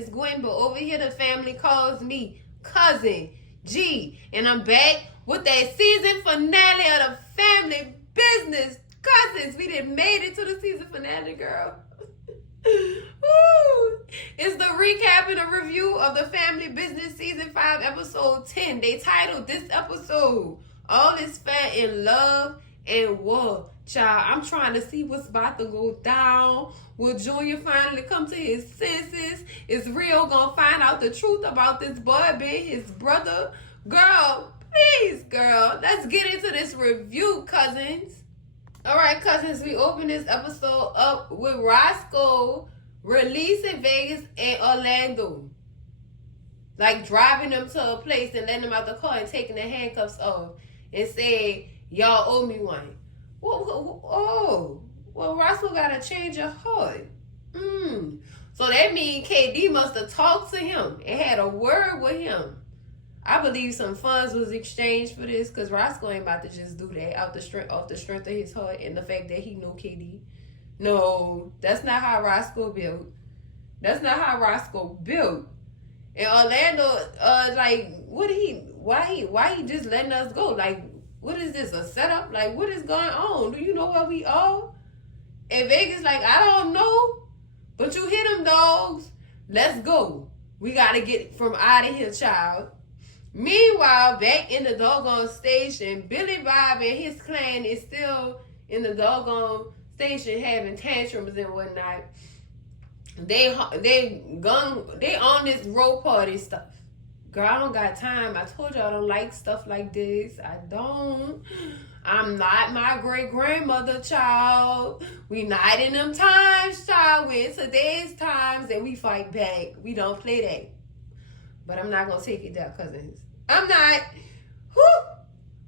is Gwen, but over here the family calls me Cousin G. And I'm back with that season finale of the Family Business Cousins. We done made it to the season finale, girl. Woo. It's the recap and a review of the Family Business Season 5, Episode 10. They titled this episode, All Is Fair in Love and War. Child, I'm trying to see what's about to go down. Will Junior finally come to his senses? Is Rio gonna find out the truth about this boy being his brother? Girl, please, girl, let's get into this review, cousins. Alright, cousins, we open this episode up with Roscoe releasing Vegas and Orlando. Like driving them to a place and letting them out the car and taking their handcuffs off and saying, y'all owe me one. Well, Roscoe got a change of heart. So that means KD must have talked to him and had a word with him. I believe some funds was exchanged for this because Roscoe ain't about to just do that off the strength of his heart and the fact that he knew KD. No, that's not how Roscoe built. That's not how Roscoe built. And Orlando, why he just letting us go? Like, what is this, a setup? Like, what is going on? Do you know what we owe? And Vegas like, I don't know, but you hit them dogs. Let's go. We got to get from out of here, child. Meanwhile, back in the doggone station, Billy Bob and his clan is still in the doggone station having tantrums and whatnot. They on this road party stuff. Girl, I don't got time. I told you I don't like stuff like this. I don't. I'm not my great-grandmother, child. We not in them times, child. We in today's times and we fight back. We don't play that. But I'm not going to take it down, cousins. I'm not. Whew.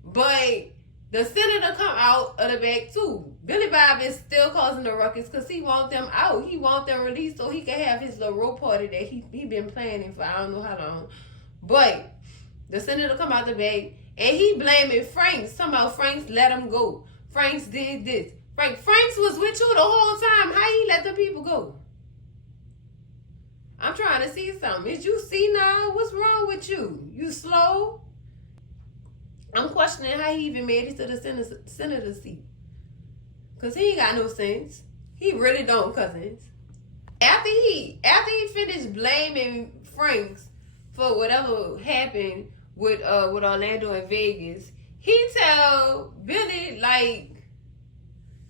But the senator come out of the back, too. Billy Bob is still causing the ruckus because he want them out. He want them released so he can have his little road party that he been planning for I don't know how long. But the senator come out the back and he blaming Franks. Somehow Franks let him go. Franks did this. Franks was with you the whole time. How he let the people go? I'm trying to see something. Is you see now? What's wrong with you? You slow? I'm questioning how he even made it to the senator seat. Because he ain't got no sense. He really don't, cousins. After he finished blaming Franks for whatever happened with Orlando and Vegas, he tell Billy, like,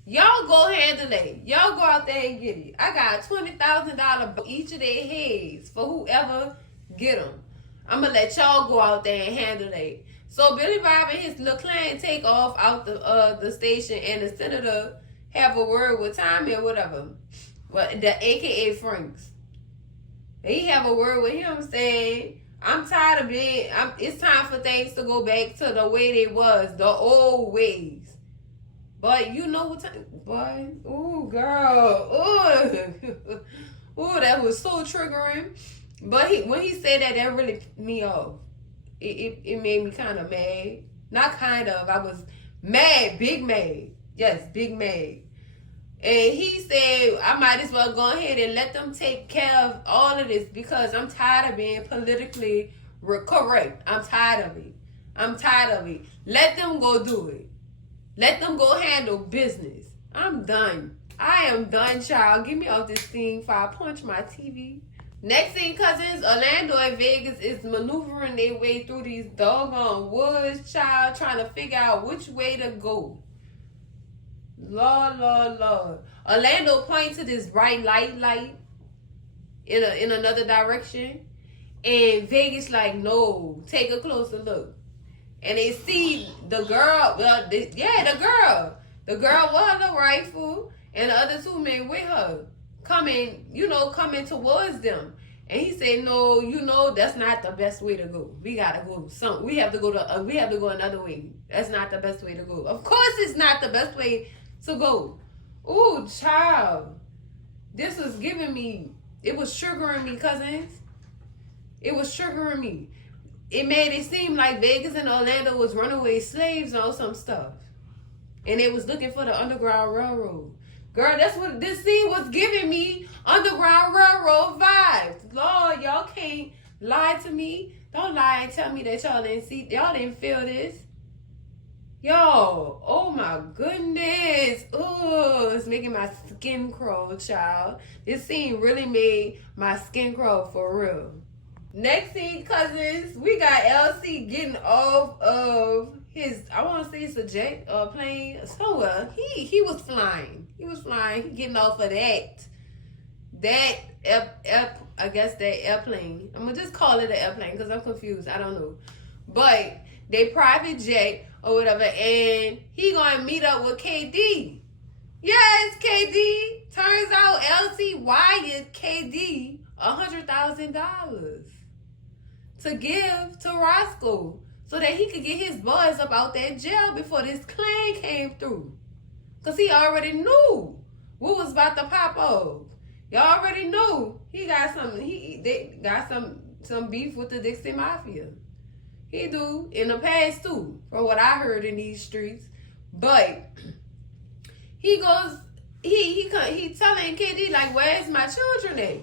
y'all go handle it. Y'all go out there and get it. I got $20,000 each of their heads for whoever get them. I'm going to let y'all go out there and handle it. So Billy Bob and his little clan take off out the station and the senator have a word with Tommy or whatever. Well, the AKA Franks. He have a word with him saying, I'm tired of it's time for things to go back to the way they was, the old ways. But you know what time, boy, ooh, girl, ooh, ooh, that was so triggering. But when he said that, that really pissed me off. It made me kind of mad. Not kind of, I was mad, big mad. Yes, big mad. And he said, I might as well go ahead and let them take care of all of this because I'm tired of being politically correct. I'm tired of it. Let them go do it. Let them go handle business. I'm done. I am done, child. Get me off this thing before I punch my TV. Next thing, cousins, Orlando and Vegas is maneuvering their way through these doggone woods, child, trying to figure out which way to go. Lord. Orlando points to this bright light in another direction. And Vegas like, no, take a closer look. And they see the girl, the girl with the rifle and the other two men with her coming towards them. And he said, no, that's not the best way to go. We gotta go we have to go another way. That's not the best way to go. Of course it's not the best way to go. Ooh, child. This was it was triggering me, cousins. It was triggering me. It made it seem like Vegas and Orlando was runaway slaves on some stuff. And they was looking for the Underground Railroad. Girl, that's what this scene was giving me. Underground Railroad vibes. Lord, y'all can't lie to me. Don't lie and tell me that y'all didn't feel this. Yo, oh my goodness. Oh, it's making my skin crawl, child. This scene really made my skin crawl for real. Next scene, cousins, we got LC getting off of his, I want to say it's a jet or plane somewhere. He was flying. He getting off of that I guess that airplane. I'm gonna just call it an airplane because I'm confused. I don't know. But they private jet or whatever, and he gonna meet up with KD. Yes, KD. Turns out LC wired KD $100,000 to give to Roscoe so that he could get his boys up out that jail before this claim came through. Cause he already knew what was about to pop off. Y'all already knew he got they got some beef with the Dixie Mafia. He do in the past too, from what I heard in these streets. But he telling KD like, where's my children at?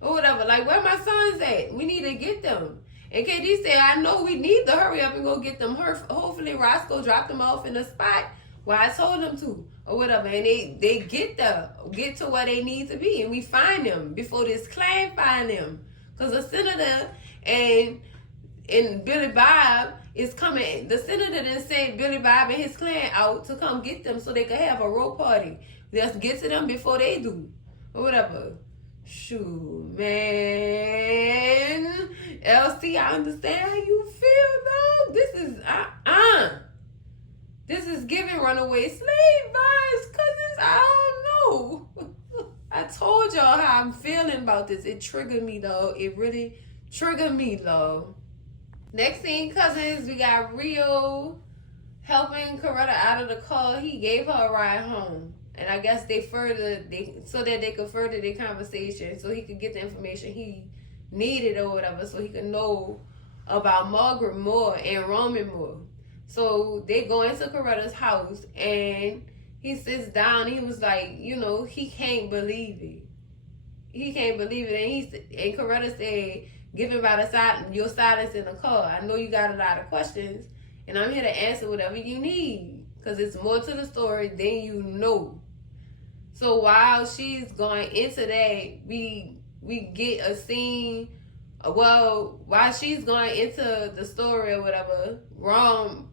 Or whatever, like where my sons at? We need to get them. And KD said, I know we need to hurry up and go get them. Hopefully Roscoe dropped them off in the spot where I told them to, or whatever. And they get to where they need to be, and we find them before this clan find them. Because the senator and Billy Bob is coming. The senator then sent Billy Bob and his clan out to come get them so they could have a road party. Let's get to them before they do, or whatever. Shoot, man. LC, I understand how you feel, though. This is giving runaway slave vibes, cousins. I don't know. I told y'all how I'm feeling about this. It triggered me, though. It really triggered me, though. Next thing, cousins, we got Rio helping Coretta out of the car. He gave her a ride home. And I guess so that they could further their conversation, so he could get the information he needed or whatever, so he could know about Margaret more and Roman more. So they go into Coretta's house, and he sits down, and he was like, he can't believe it. He can't believe it. And Coretta said, given by your silence in the car, I know you got a lot of questions, and I'm here to answer whatever you need, because it's more to the story than you know. So while she's going into that, we get a scene. Well, while she's going into the story or whatever,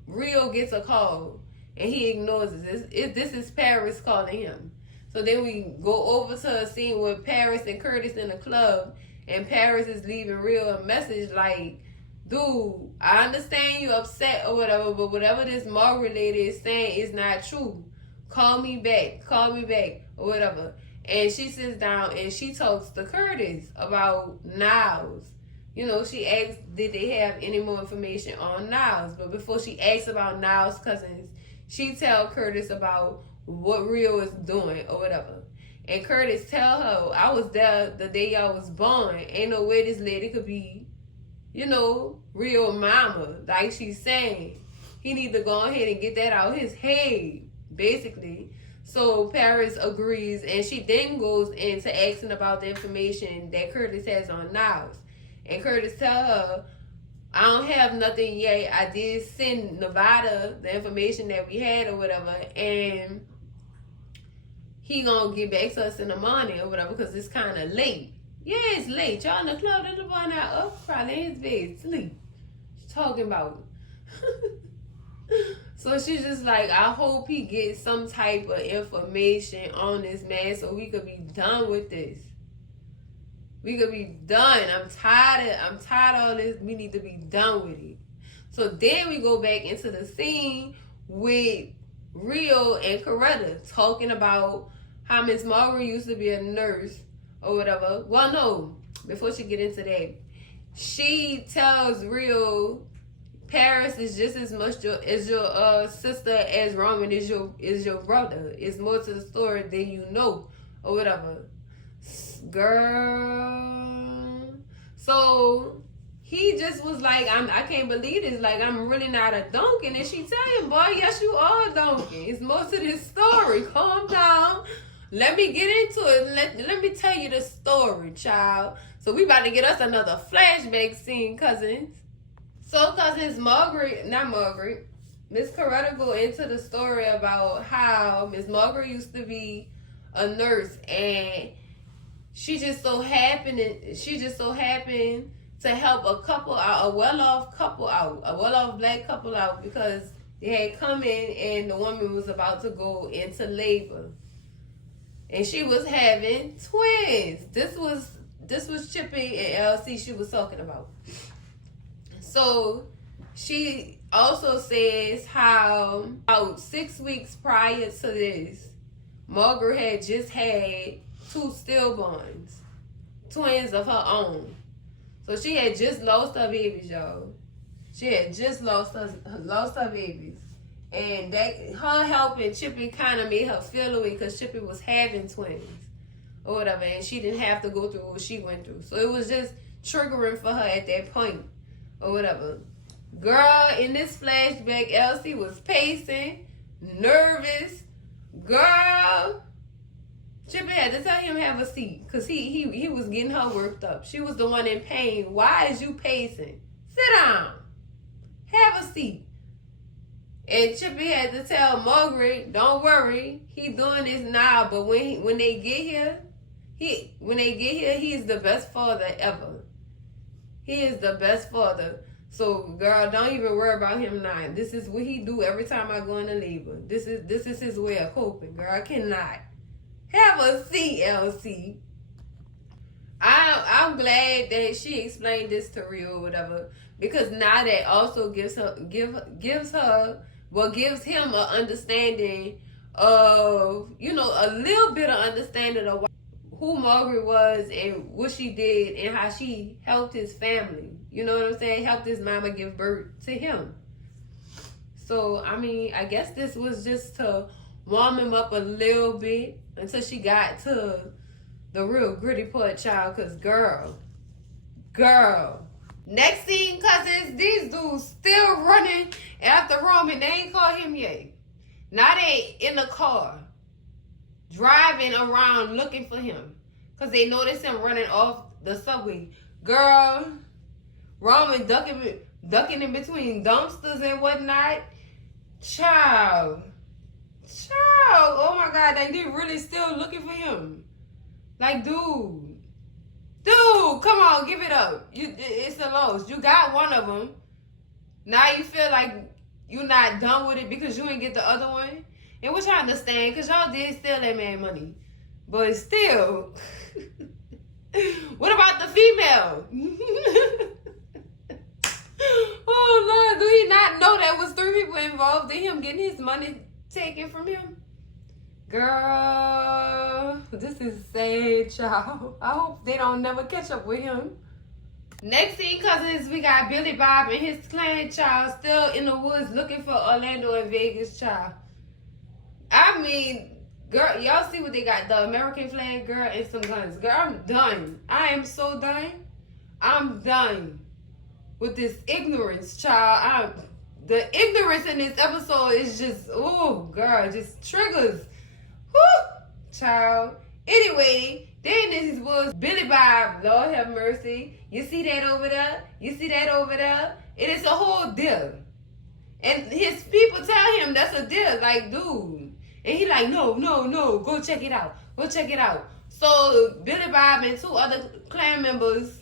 Rio gets a call, and he ignores it. This is Paris calling him. So then we go over to a scene with Paris and Curtis in the club, and Paris is leaving Rio a message like, dude, I understand you upset or whatever, but whatever this Margaret lady is saying is not true. Call me back, or whatever. And she sits down and she talks to Curtis about Niles. She asks, did they have any more information on Niles? But before she asks about Niles' cousins, she tells Curtis about what Rio is doing or whatever. And Curtis tell her, I was there the day y'all was born. Ain't no way this lady could be, Rio mama, like she's saying. He need to go ahead and get that out his head, basically. So Paris agrees, and she then goes into asking about the information that Curtis has on Niles. And Curtis tell her, I don't have nothing yet. I did send Nevada the information that we had or whatever, and he gonna get back to us in the morning or whatever, because it's kind of late. Yeah, it's late. Y'all in the club, the boy not up, probably in his bed, sleep. She's talking about So she's just like, I hope he gets some type of information on this man so we could be done with this. We could be done. I'm tired of all this. We need to be done with it. So then we go back into the scene with Rio and Coretta talking about how Miss Margaret used to be a nurse or whatever. Well, no, before she get into that, she tells Rio Paris is just as much your sister as Roman is your brother. It's more to the story than you know or whatever. Girl. So he just was like, I can't believe this. Like, I'm really not a Duncan. And she tell him, boy, yes, you are a Duncan. It's more to this story. Calm down. let me get into it. Let me tell you the story, child. So we about to get us another flashback scene, cousins. So cousins, Miss Coretta go into the story about how Miss Margaret used to be a nurse, and she just so happened to help a couple out, a well-off black couple out, because they had come in and the woman was about to go into labor, and she was having twins. This was Chippy and LC she was talking about. So she also says how about 6 weeks prior to this, Margaret had just had 2 stillborns, twins of her own. So she had just lost her babies, y'all. She had just lost her babies. And that her helping Chippy kind of made her feel away, because Chippy was having twins or whatever, and she didn't have to go through what she went through. So it was just triggering for her at that point or whatever. Girl, in this flashback, Elsie was pacing, nervous. Girl, Chippy had to tell him to have a seat, because he was getting her worked up. She was the one in pain. Why is you pacing? Sit down. Have a seat. And Chippy had to tell Margaret, don't worry, he doing this now, but when they get here, he is the best father ever. He is the best father. So, girl, don't even worry about him now. This is what he do every time I go into labor. This is his way of coping, girl. I cannot. Have a seat, Elsie. I'm glad that she explained this to Rio or whatever, because now that also gives him an understanding of, a little bit of understanding of who Margaret was and what she did and how she helped his family. You know what I'm saying? Helped his mama give birth to him. So, I mean, I guess this was just to warm him up a little bit until she got to the real gritty part, child. Because, girl. Next scene, cousins, these dudes still running after Roman. They ain't called him yet. Now they in the car, driving around looking for him, because they noticed him running off the subway. Girl, Roman ducking in between dumpsters and whatnot. Child. Oh my God, they really still looking for him. Like, dude, come on, give it up. It's a loss. You got one of them. Now you feel like you're not done with it because you ain't get the other one. And which I understand, because y'all did steal that man money. But still, what about the female? Oh, Lord, do he not know that was 3 people involved in him getting his money taken from him? Girl, this is sad, child. I hope they don't never catch up with him. Next scene, cousins, we got Billy Bob and his clan, child, still in the woods looking for Orlando and Vegas, child. I mean, girl, y'all see what they got? The American flag, girl, and some guns. Girl, I'm done. I am so done. I'm done with this ignorance, child. The ignorance in this episode is just, oh, girl, just triggers. Whoo, child. Anyway, they in these woods. Billy Bob, Lord have mercy. You see that over there? You see that over there? It is a whole deal. And his people tell him that's a deal. Like, dude. And he like, no, go check it out. Go check it out. So Billy Bob and 2 other clan members,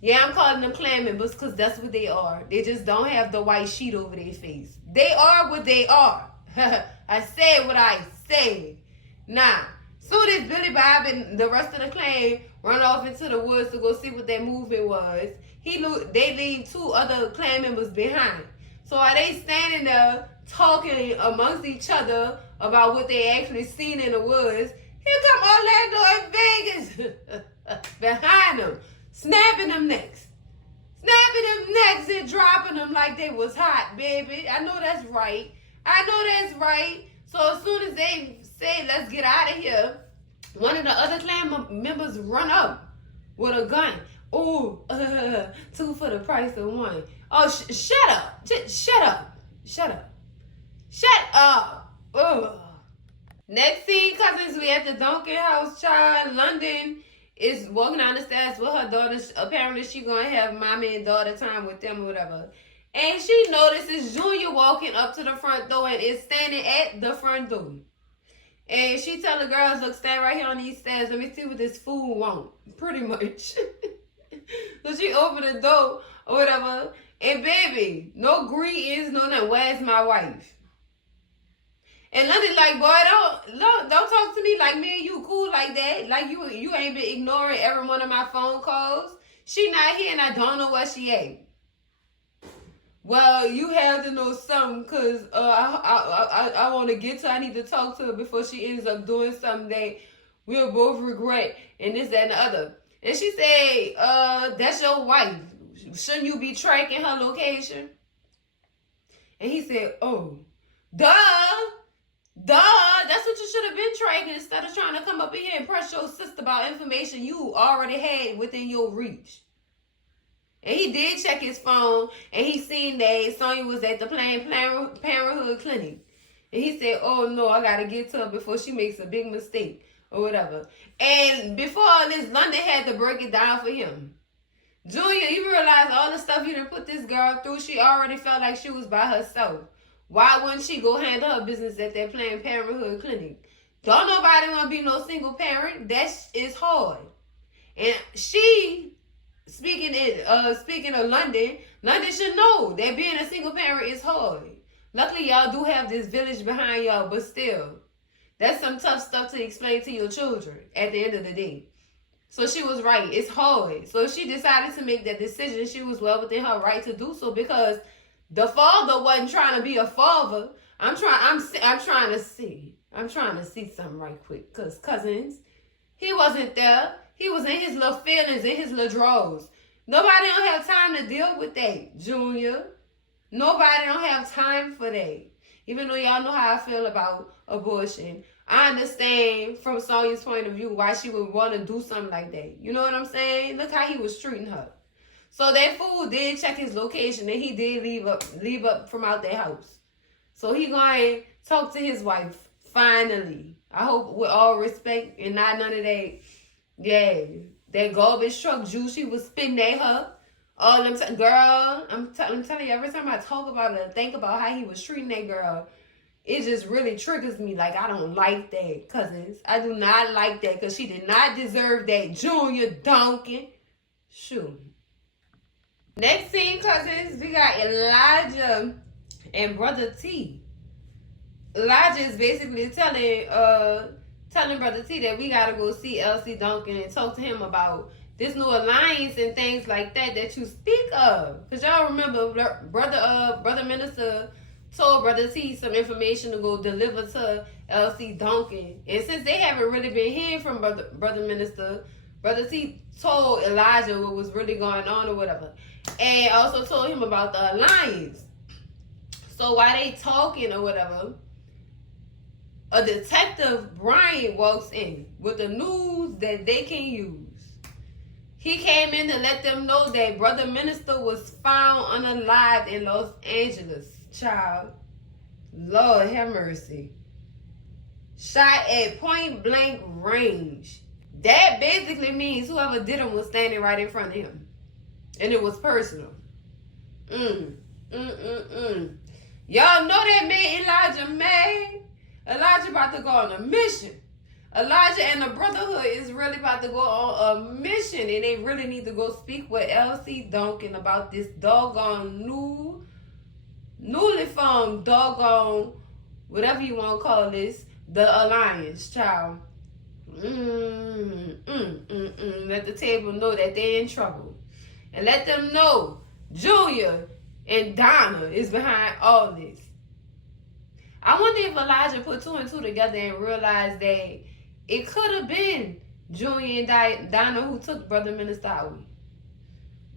yeah, I'm calling them clan members because that's what they are. They just don't have the white sheet over their face. They are what they are. I said what I said. Now, soon as Billy Bob and the rest of the clan run off into the woods to go see what that movement was, they leave 2 other clan members behind. So are they standing there talking amongst each other about what they actually seen in the woods? Here come Orlando and Vegas behind them, snapping them necks. And dropping them like they was hot, baby. I know that's right. So as soon as they say, let's get out of here, one of the other clan members run up with a gun. Oh, 2 for the price of 1. Oh, shut up. Shut up. Ugh. Next scene, cousins, we at the Duncan house, child. London is walking down the stairs with her daughter. Apparently, she gonna have mommy and daughter time with them or whatever. And she notices Junior walking up to the front door and is standing at the front door. And she tell the girls, look, stand right here on these stairs. Let me see what this fool want. Pretty much. So she opened the door or whatever. And baby, no greetings, no nothing. Where's my wife? And London like, boy, don't talk to me like me and you cool like that. Like you ain't been ignoring every one of my phone calls. She not here and I don't know where she at. Well, you have to know something because I want to get to her. I need to talk to her before she ends up doing something that we'll both regret and this, that, and the other. And she said, that's your wife. Shouldn't you be tracking her location? And he said, oh, duh, that's what you should have been tracking instead of trying to come up in here and press your sister about information you already had within your reach. And he did check his phone, and he seen that Sonya was at the Planned Parenthood clinic. And he said, oh, no, I got to get to her before she makes a big mistake or whatever. And before all this, London had to break it down for him. Junior, you realize all the stuff you done put this girl through, she already felt like she was by herself. Why wouldn't she go handle her business at that Planned Parenthood clinic? Don't nobody want to be no single parent. That is hard. And she... Speaking of London should know that being a single parent is hard. Luckily, y'all do have this village behind y'all, but still, that's some tough stuff to explain to your children at the end of the day. So she was right. It's hard. So if she decided to make that decision, she was well within her right to do so because the father wasn't trying to be a father. I'm trying to see something right quick. Because cousins, he wasn't there. He was in his little feelings, in his little drawers. Nobody don't have time to deal with that, Junior. Nobody don't have time for that. Even though y'all know how I feel about abortion, I understand from Sonya's point of view why she would want to do something like that. You know what I'm saying? Look how he was treating her. So that fool did check his location and he did leave up from out their house. So he going to talk to his wife finally. I hope with all respect and not none of that. Yeah, that garbage truck juice she was spitting at her. All them girl, I'm telling you, every time I talk about it and think about how he was treating that girl, it just really triggers me. Like, I don't like that, cousins. I do not like that because she did not deserve that. Junior Duncan. Shoot. Next scene, cousins, we got Elijah and Brother T. Elijah is basically telling Brother T that we gotta go see LC Duncan and talk to him about this new alliance and things like that you speak of. Cause y'all remember Brother Minister told Brother T some information to go deliver to LC Duncan. And since they haven't really been hearing from Brother Minister, Brother T told Elijah what was really going on or whatever. And also told him about the alliance. So while they talking or whatever, a detective, Brian, walks in with the news that they can use. He came in to let them know that Brother Minister was found unalived in Los Angeles. Child, Lord have mercy. Shot at point blank range. That basically means whoever did him was standing right in front of him. And it was personal. Y'all know that made Elijah mad. Elijah about to go on a mission. Elijah and the Brotherhood is really about to go on a mission. And they really need to go speak with LC Duncan about this doggone newly formed doggone, whatever you want to call this, the alliance, child. Let the table know that they're in trouble. And let them know Julia and Donna is behind all this. I wonder if Elijah put two and two together and realized that it could have been Julia and Donna who took Brother Minister out.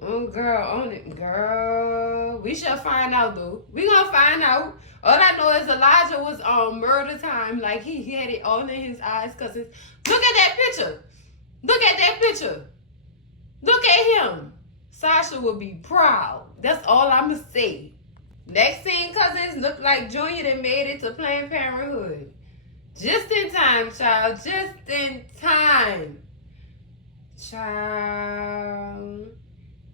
Oh, girl, on it. Girl, we shall find out, though. We gonna find out. All I know is Elijah was on murder time. Like, he had it all in his eyes. Because look at that picture. Look at that picture. Look at him. Sasha will be proud. That's all I'm going to say. Next scene, cousins, look like Junior that made it to Planned Parenthood. Just in time, child. Just in time. Child.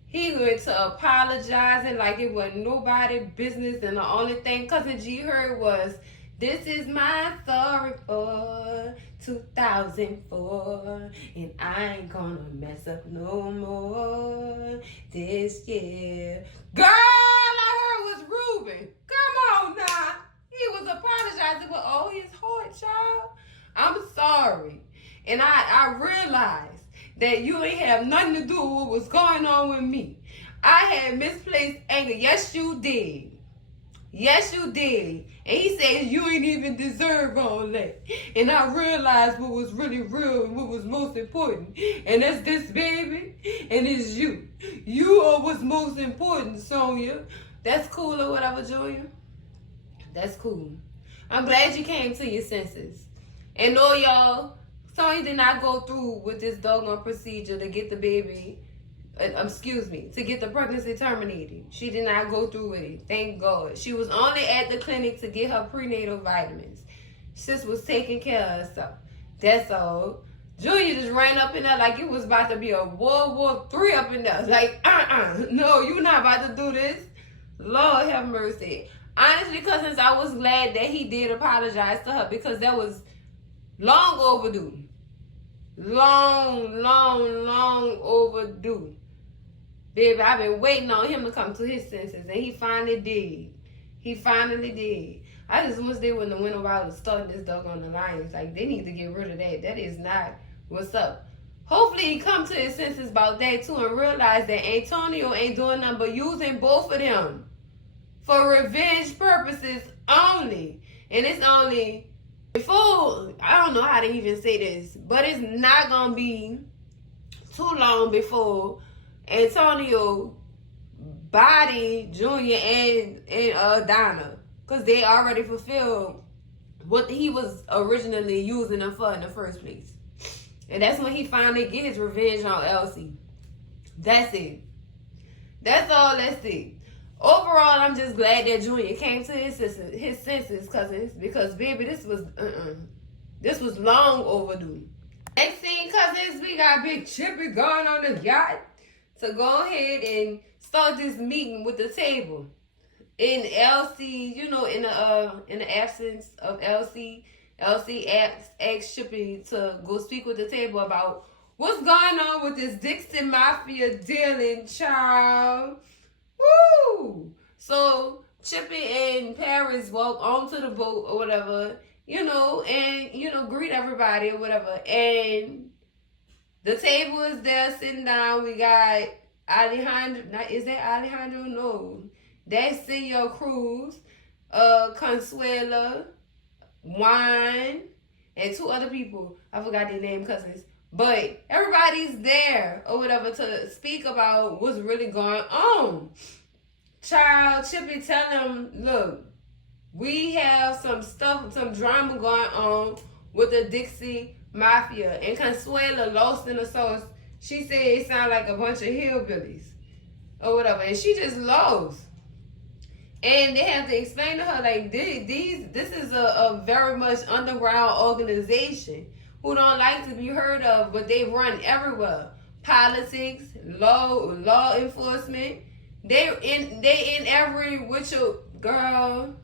He went to apologizing like it wasn't nobody's business, and the only thing Cousin G heard was, "This is my story for 2004, and I ain't gonna mess up no more this year." Girl, I heard was Ruben. Come on now. He was apologizing for all his heart, child. I'm sorry. And I realized that you ain't have nothing to do with what was going on with me. I had misplaced anger. Yes, you did. Yes, you did. And he said you ain't even deserve all that. And I realized what was really real and what was most important. And that's this baby, and it's you. You are what's most important, Sonia. That's cool or whatever, Junior. That's cool. I'm glad you came to your senses. And no, y'all, Sonya did not go through with this doggone procedure to get the baby, to get the pregnancy terminated. She did not go through with it. Thank God. She was only at the clinic to get her prenatal vitamins. Sis was taking care of herself. That's all. Junior just ran up in there like it was about to be a World War III up in there. Like, no, you not about to do this. Lord have mercy. Honestly, cousins, I was glad that he did apologize to her because that was long overdue. Long overdue. Baby, I've been waiting on him to come to his senses, and he finally did. He finally did. I just wish they wouldn't have went about starting this doggone alliance. Like, they need to get rid of that. That is not what's up. Hopefully he come to his senses about that too and realize that Antonio ain't doing nothing but using both of them for revenge purposes only. And it's only before, I don't know how to even say this, but it's not going to be too long before Antonio body Junior and Donna, because they already fulfilled what he was originally using them for in the first place. And that's when he finally get his revenge on Elsie. That's it. That's all. That's it. Overall, I'm just glad that Junior came to his senses, cousins, because baby, this was long overdue. Next scene, cousins, we got Big Chippy going on the yacht to go ahead and start this meeting with the table. In Elsie, in the absence of Elsie asked Chippy to go speak with the table about what's going on with this Dixon Mafia dealing, child. Woo! So Chippy and Paris walk onto the boat or whatever, and greet everybody or whatever. And the table is there sitting down. We got Alejandro. Is that Alejandro? No. That's Senor Cruz, Consuela, Juan, and two other people. I forgot their name, cousins. But everybody's there or whatever to speak about what's really going on. Child, Chippy tell him, look, we have some drama going on with the Dixie Mafia. And Consuela, lost in the sauce, she said it sounded like a bunch of hillbillies or whatever. And she just lost. And they have to explain to her, like, this is a very much underground organization who don't like to be heard of, but they run everywhere. Politics, law enforcement. They in every girl.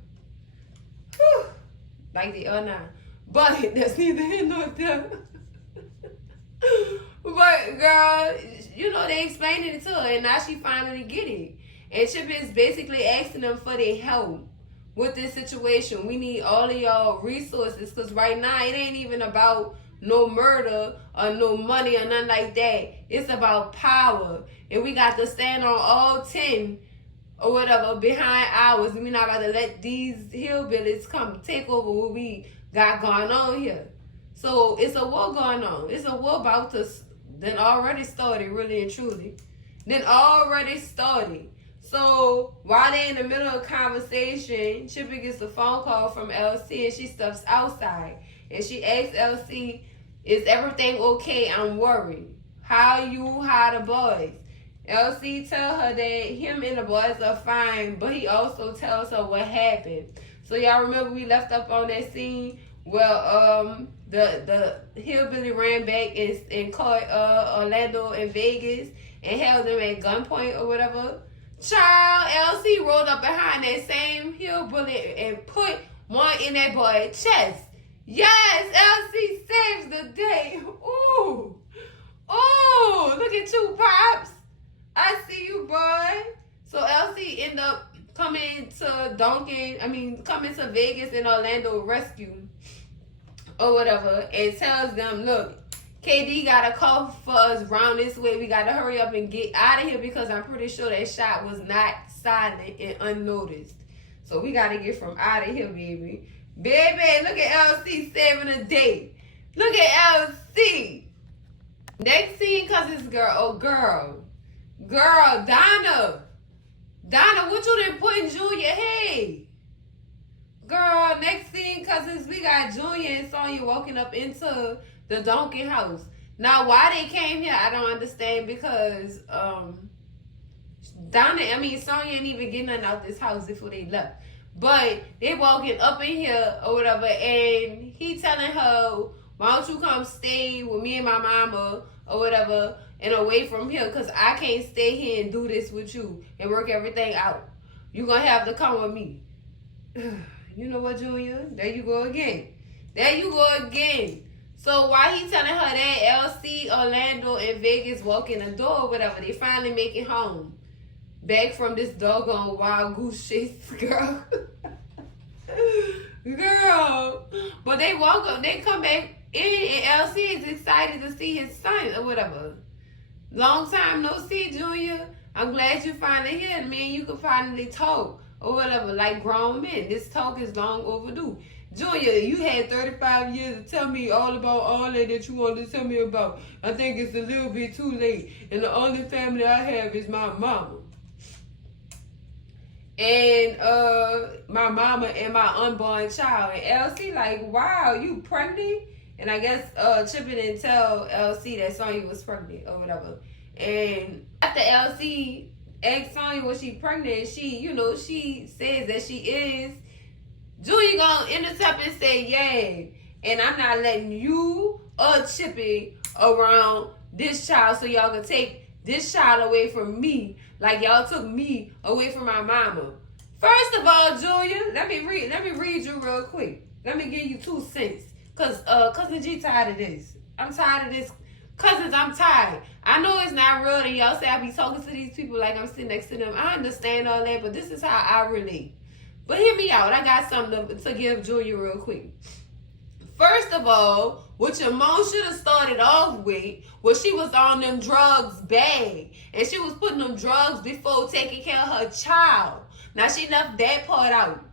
Whew, like they are now. But that's neither here nor there. But girl, they explained it to her, and now she finally get it. And Chip is basically asking them for their help with this situation. We need all of y'all resources, because right now it ain't even about no murder or no money or nothing like that. It's about power. And we got to stand on all 10 or whatever behind ours. We're not about to let these hillbillies come take over what we got going on here. So it's a war going on. It's a war about to then already started, really and truly. Then already started. So while they're in the middle of a conversation, Chippy gets a phone call from LC and she steps outside. And she asks LC, is everything okay? I'm worried. How the boys? LC tell her that him and the boys are fine, but he also tells her what happened. So y'all remember we left up on that scene Well, the hillbilly ran back and caught Orlando in Vegas and held him at gunpoint or whatever. Child, LC rolled up behind that same hillbilly and put one in that boy's chest. Yes, LC saves the day. Ooh. Ooh, look at you, Pops. I see you, boy. So LC ended up coming to Vegas and Orlando Rescue or whatever, and tells them, look, KD got a call for us round this way. We got to hurry up and get out of here because I'm pretty sure that shot was not silent and unnoticed. So we got to get from out of here, baby. Baby, look at LC saving the day. Look at LC. Next scene, cause it's girl, Donna, what you done put in Junior? Hey, girl. Next scene, cause we got Junior and Sonya walking up into the Duncan house. Now, why they came here, I don't understand because Sonya didn't even get nothing out this house before they left. But they walking up in here or whatever, and he telling her, why don't you come stay with me and my mama or whatever and away from here because I can't stay here and do this with you and work everything out. You going to have to come with me. You know what, Junior? There you go again. So while he telling her that, LC, Orlando, and Vegas walk in the door or whatever, they finally make it home. Back from this doggone wild goose chase, girl. Girl. But they walk up, they come back in, and LC is excited to see his son or whatever. Long time no see, Junior. I'm glad you finally here. Me and you can finally talk or whatever, like grown men. This talk is long overdue. Junior, you had 35 years to tell me all about all that you wanted to tell me about. I think it's a little bit too late. And the only family I have is my mama. And my mama and my unborn child. And LC like, wow, you pregnant? And I guess Chippy didn't tell LC that Sonya was pregnant or whatever. And after LC asked Sonya was she pregnant, she says that she is. Julia gonna intercept and say, yeah. And I'm not letting you or Chippy around this child so y'all can take this child away from me like y'all took me away from my mama. First of all, Julia, let me read you real quick. Let me give you 2 cents. Cause Cousin G tired of this. I'm tired of this. Cousins, I'm tired. I know it's not real and y'all say I be talking to these people like I'm sitting next to them. I understand all that, but this is how I relate. But hear me out. I got something to give Julia real quick. First of all, what your mom should have started off with was she was on them drugs bag. And she was putting them drugs before taking care of her child. Now, she left that part out.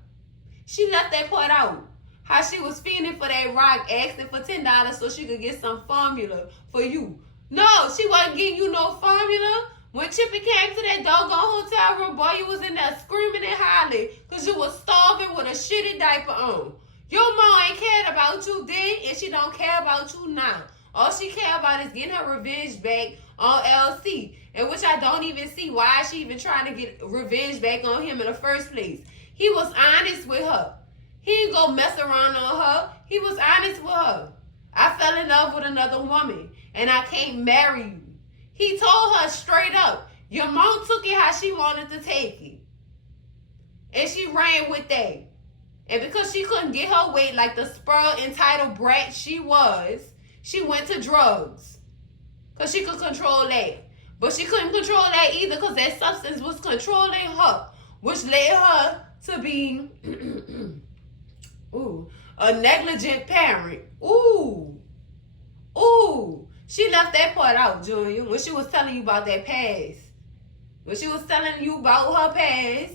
How she was feeding for that rock, asking for $10 so she could get some formula for you. No, she wasn't getting you no formula. When Chippy came to that doggone hotel room, boy, you was in there screaming and hollering because you was starving with a shitty diaper on. Your mom ain't cared about you then, and she don't care about you now. All she care about is getting her revenge back on LC, and which I don't even see why she even trying to get revenge back on him in the first place. He was honest with her. He ain't go mess around on her. He was honest with her. I fell in love with another woman, and I can't marry you. He told her straight up, your mom took it how she wanted to take it. And she ran with that. And because she couldn't get her weight like the spoiled, entitled brat she was, she went to drugs. Because she could control that. But she couldn't control that either because that substance was controlling her, which led her to be a negligent parent. She left that part out, Julia, when she was telling you about that past. When she was telling you about her past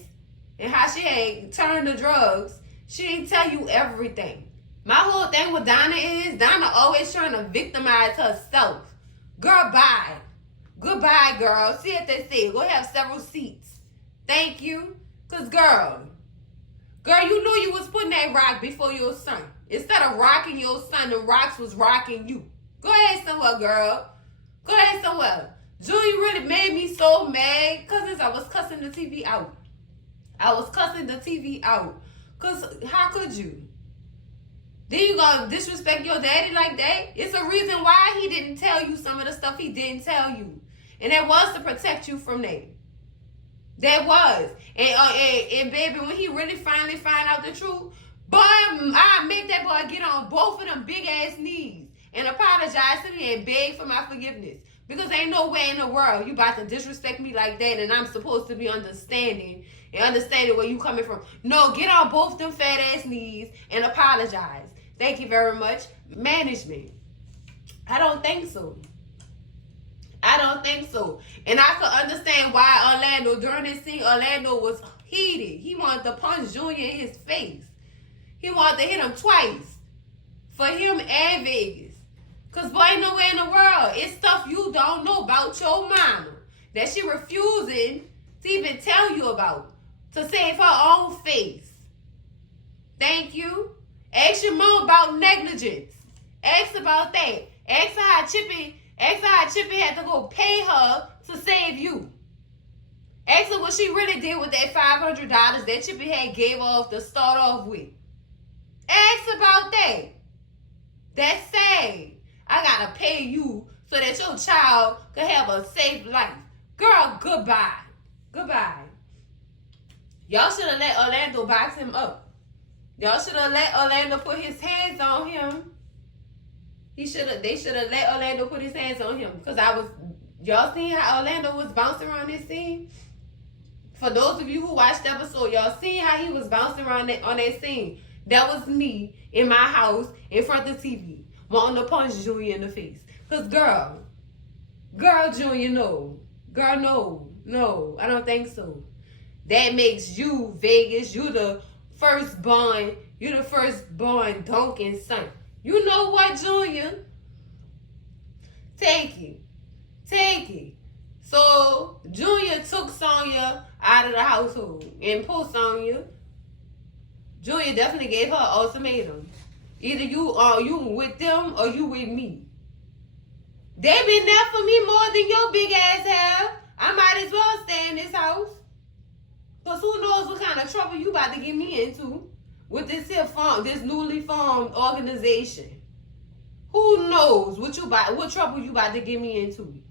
and how she had turned to drugs, she didn't tell you everything. My whole thing with Donna is Donna always trying to victimize herself. Girl, bye. Goodbye, girl. See what they say. Go have several seats. Thank you. Because, girl, you knew you was putting that rock before your son. Instead of rocking your son, the rocks was rocking you. Go ahead somewhere, girl. Go ahead somewhere. Julia really made me so mad. Cousins, I was cussing the TV out. Because how could you? Then you gonna disrespect your daddy like that? It's a reason why he didn't tell you some of the stuff he didn't tell you. And that was to protect you from that. That was. And baby, when he really finally find out the truth, boy, I make that boy get on both of them big ass knees and apologize to me and beg for my forgiveness. Because ain't no way in the world you about to disrespect me like that and I'm supposed to be understanding where you coming from. No, get on both them fat ass knees and apologize. Thank you very much. Management. I don't think so. I don't think so. And I could understand why Orlando, during this scene, Orlando was heated. He wanted to punch Junior in his face. He wanted to hit him twice. For him and Vegas. Because boy, ain't nowhere in the world. It's stuff you don't know about your mama. That she refusing to even tell you about. To save her own face. Thank you. Ask your mom about negligence. Ask about that. Ask her how Chippy had to go pay her to save you. Ask her what she really did with that $500 that Chippy had gave off to start off with. Ask about that. That's sad. I gotta pay you so that your child can have a safe life. Girl, goodbye. Goodbye. Y'all should have let Orlando box him up. Y'all should have let Orlando put his hands on him. They should have let Orlando put his hands on him. Because y'all seen how Orlando was bouncing around this scene? For those of you who watched the episode, y'all seen how he was bouncing around on that scene. That was me in my house in front of the TV. Wanting to punch Junior in the face. Because girl, Junior, no. Girl, no, I don't think so. That makes you, Vegas, you the firstborn DUNCAN son. You know what, Junior? Take it. So, Junior took Sonya out of the household. And post Sonya, Junior definitely gave her an ultimatum. Either you with them or you with me. They been there for me more than your big ass have. I might as well stay in this house. Because who knows what kind of trouble you about to get me into with this newly formed organization. Who knows what trouble you about to get me into.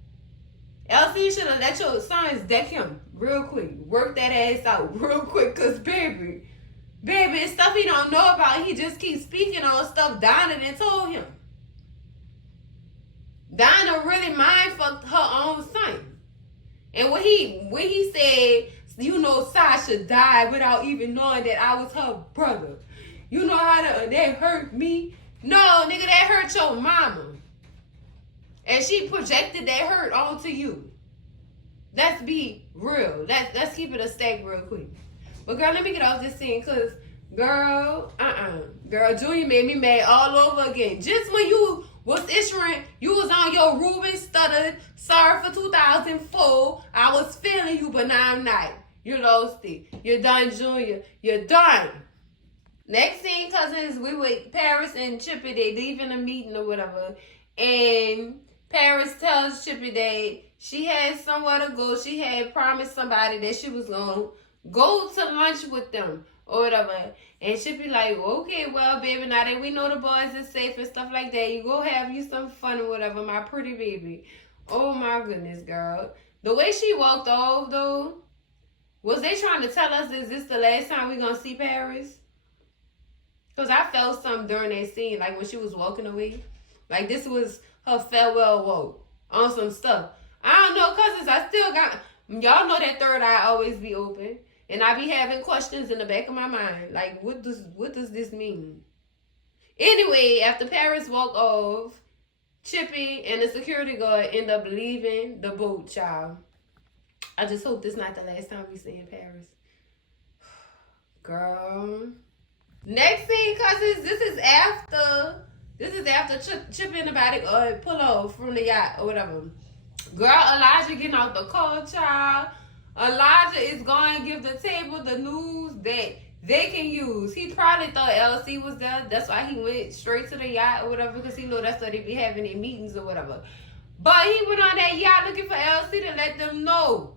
LC should have let your sons deck him real quick. Work that ass out real quick. Because baby, it's stuff he don't know about. He just keeps speaking on stuff Donna done told him. Donna really mind fucked her own son. And when he said, you know, Sasha died without even knowing that I was her brother. You know how that hurt me? No, nigga, that hurt your mama. And she projected that hurt onto you. Let's be real. Let's keep it a stack real quick. But girl, let me get off this scene, because girl, Junior made me mad all over again. Just when you was issuing, you was on your Ruben Studdard, sorry for 2004. I was feeling you, but now I'm not. You lost it. You're done, Junior. You're done. Next scene, cousins, we with Paris and Chippy. They leaving a meeting or whatever. And Paris tells Chippy that she had somewhere to go. She had promised somebody that she was going to go to lunch with them or whatever. And Chippy like, okay, well, baby, now that we know the boys is safe and stuff like that, you go have you some fun or whatever, my pretty baby. Oh, my goodness, girl. The way she walked off, though, was they trying to tell us, is this the last time we going to see Paris? Because I felt something during that scene, like when she was walking away. Like this was her farewell walk on some stuff. I don't know, cousins, I still got... Y'all know that third eye always be open. And I be having questions in the back of my mind. Like, what does this mean? Anyway, after Paris walked off, Chippy and the security guard end up leaving the boat, child. I just hope this not the last time we see in Paris. Girl. Next scene, cousins, this is after Chippy and the body pull off from the yacht or whatever. Girl, Elijah getting off the car, child. Elijah is going to give the table the news that they can use. He probably thought LC was there. That's why he went straight to the yacht or whatever, because he know that's where they be having their meetings or whatever. But he went on that yacht looking for LC to let them know.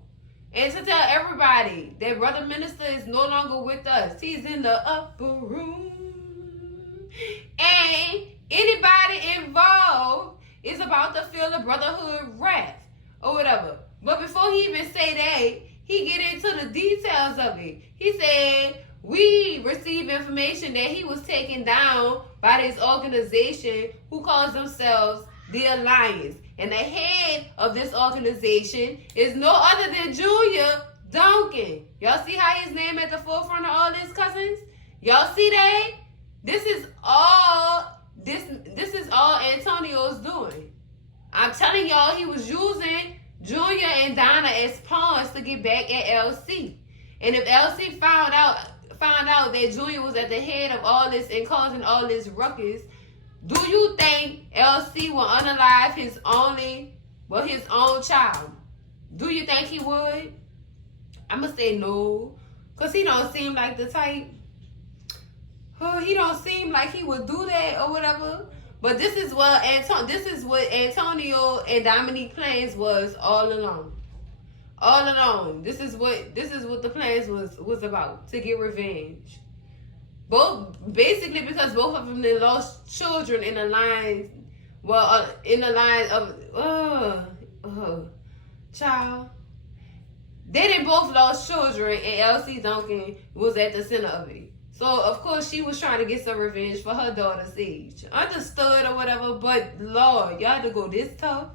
And to tell everybody that Brother Minister is no longer with us. He's in the upper room. And anybody involved is about to feel the brotherhood wrath or whatever. But before he even say that, he get into the details of it. He said, we received information that he was taken down by this organization who calls themselves the Alliance. And the head of this organization is no other than Junior DUNCAN. Y'all see how his name at the forefront of all this, cousins? Y'all see that? This is all Antonio's doing. I'm telling y'all, he was using Junior and Donna as pawns to get back at LC. And if LC found out that Junior was at the head of all this and causing all this ruckus, do you think LC will unalive his own child? Do you think he would? I'm gonna say no, cause he don't seem like the type. He don't seem like he would do that or whatever. But this is what Antonio and Dominique plans was all along. All along. This is what the plans was about, to get revenge. Basically because both of them, they lost children in the line. Well, in the line of child. They didn't both lost children, and LC DUNCAN was at the center of it. So, of course, she was trying to get some revenge for her daughter's age. Understood or whatever, but Lord, y'all had to go this tough.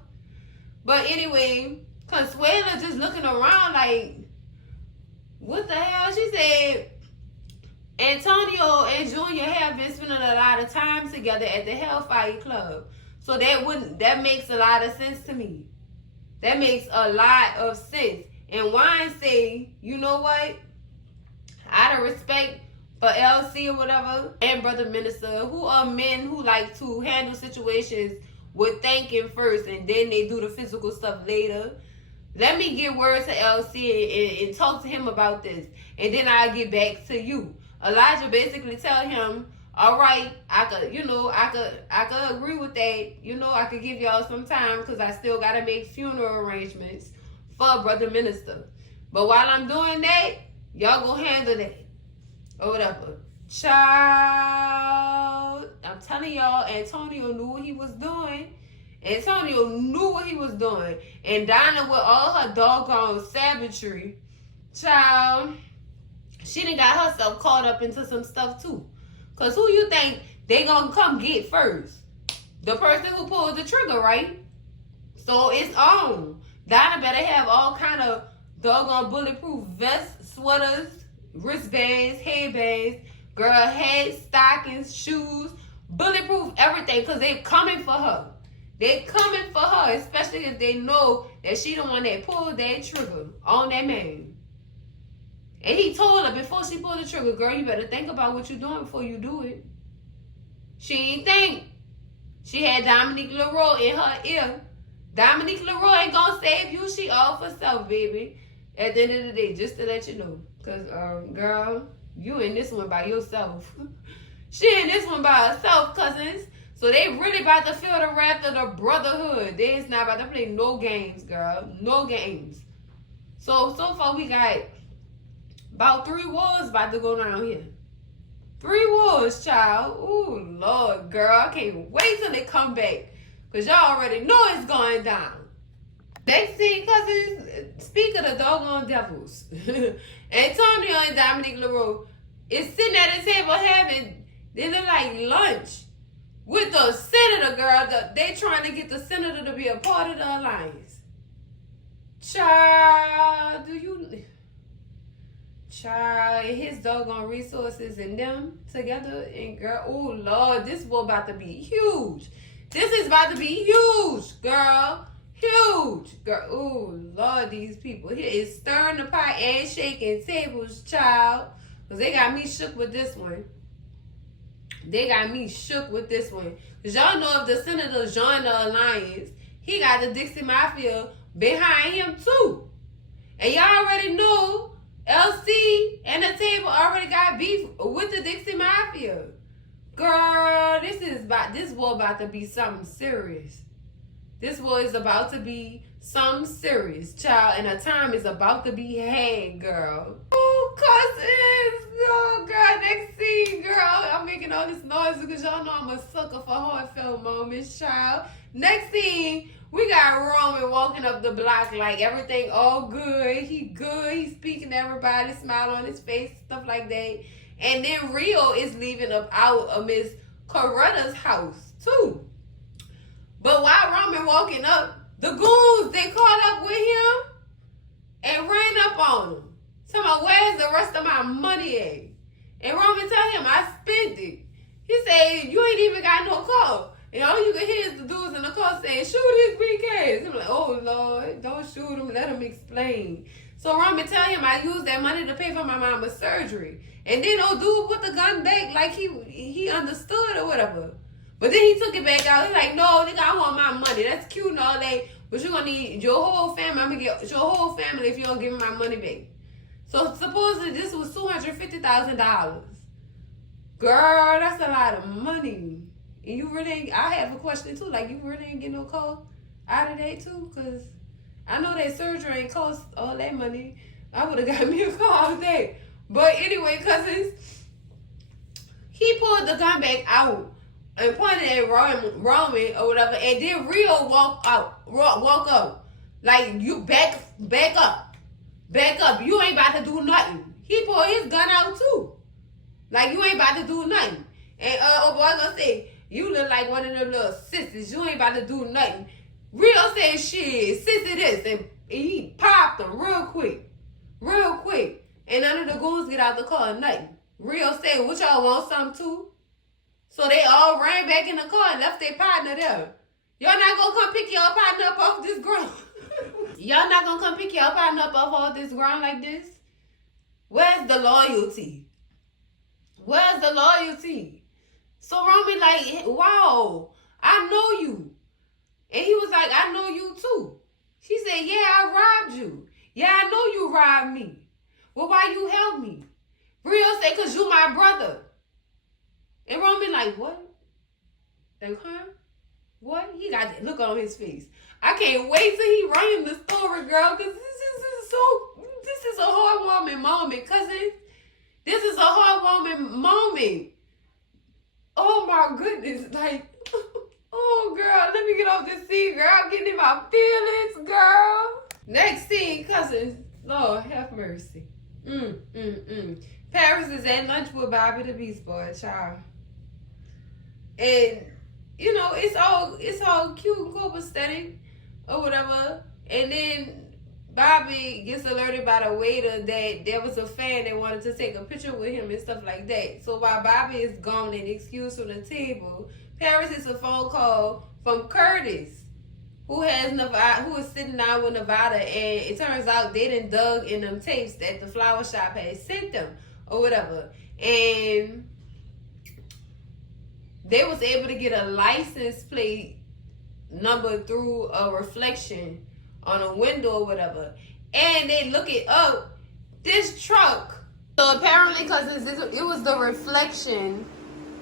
But anyway, Consuela just looking around like, what the hell? She said, Antonio and Junior have been spending a lot of time together at the Hellfire Club. So that makes a lot of sense to me. That makes a lot of sense. And Wine say, you know what? Out of respect for LC or whatever, and Brother Minister, who are men who like to handle situations with thinking first and then they do the physical stuff later. Let me get word to LC and talk to him about this. And then I'll get back to you. Elijah basically tell him, all right, I could agree with that. I could give y'all some time because I still got to make funeral arrangements for Brother Minister. But while I'm doing that, y'all go handle that. Or whatever. Child. I'm telling y'all, Antonio knew what he was doing. Antonio knew what he was doing. And Donna, with all her doggone savagery, child, she done got herself caught up into some stuff too. Because who you think they gonna come get first? The person who pulled the trigger, right? So it's on. Donna better have all kind of doggone bulletproof vests, sweaters, wristbands, headbands, girl, hats, stockings, shoes, bulletproof everything, because they coming for her. They coming for her, especially if they know that she the one that pulled that trigger on that man. And he told her before she pulled the trigger, girl, you better think about what you're doing before you do it. She ain't think. She had Dominique Leroy in her ear. Dominique Leroy ain't gonna save you. She all for self, baby. At the end of the day, just to let you know. Because, girl, you in this one by yourself. She in this one by herself, cousins. So they really about to feel the wrath of the brotherhood. They is not about to play no games, girl. No games. So far we got about 3 wars about to go down here. 3 wars, child. Ooh, Lord, girl. I can't wait till they come back. Because y'all already know it's going down. Next thing, cousins, speak of the doggone devils. Antonio and Dominique Leroy is sitting at a table having, they look like lunch with the senator, girl. They trying to get the senator to be a part of the alliance. Child, and his doggone resources and them together. And girl, oh Lord, this war about to be huge. This is about to be huge, girl. Huge. Girl, oh Lord, these people here is stirring the pot and shaking tables, child. Because they got me shook with this one. Because y'all know if the senator joined the alliance, he got the Dixie Mafia behind him too. And y'all already know LC and the table already got beef with the Dixie Mafia. Girl, this war about to be something serious. This war is about to be something serious, child, and a time is about to be had, girl. Oh, cousins! Oh, girl, next scene, girl. I'm making all this noise because y'all know I'm a sucker for heartfelt moments, child. Next thing, we got Roman walking up the block like everything all good. He good. He's speaking to everybody, smile on his face, stuff like that. And then Rio is leaving up out of Miss Coretta's house, too. But while Roman walking up, the goons, they caught up with him and ran up on him. Talking about, where's the rest of my money at? And Roman tell him, I spent it. He said, you ain't even got no car. And all you can hear is the dudes in the car saying, shoot his big ass. I'm like, oh, Lord, don't shoot him. Let him explain. So Roman tell him, I used that money to pay for my mama's surgery. And then old dude put the gun back like he understood or whatever. But then he took it back out. He's like, no, they got all my money. That's cute and all that. But you're going to need your whole family. I'm going to get your whole family if you don't give me my money back. So supposedly this was $250,000. Girl, that's a lot of money. And you really ain't, I have a question too. Like, you really ain't get no call out of that too? Because I know that surgery ain't cost all that money. I would have got me a call out there. But anyway, cousins, he pulled the gun back out and pointed at Roman or whatever. And then Rio walk up. Like, you back up. Back up. You ain't about to do nothing. He pulled his gun out too. Like, you ain't about to do nothing. And boy gonna say, you look like one of them little sissies. You ain't about to do nothing. Rio said, shit, sissy this. And he popped him real quick. Real quick. And none of the goons get out the car or nothing. Rio said, what y'all want something too? So they all ran back in the car and left their partner there. Y'all not gonna come pick your partner up off this ground. Y'all not gonna come pick your partner up off all this ground like this? Where's the loyalty? Where's the loyalty? So Roman like, wow, I know you. And he was like, I know you too. She said, yeah, I robbed you. Yeah, I know you robbed me. Well, why you help me? Rio said, because you my brother. And Roman like, what? Like, huh? What? He got that look on his face. I can't wait till he write him the story, girl, because this is a heartwarming moment, cousin. This is a heartwarming moment. Oh my goodness, like, oh girl, let me get off this scene, girl. I'm getting in my feelings, girl. Next scene, cousins. Lord, have mercy. Paris is at lunch with Bobby the Beast Boy, child. And you know, it's all cute and copacetic or whatever. And then Bobby gets alerted by the waiter that there was a fan that wanted to take a picture with him and stuff like that. So while Bobby is gone and excused from the table, Paris gets a phone call from Curtis, who is sitting down with Nevada, and it turns out they done dug in them tapes that the flower shop had sent them or whatever. And they was able to get a license plate number through a reflection on a window or whatever. And they look it up. This truck. So apparently, because it was the reflection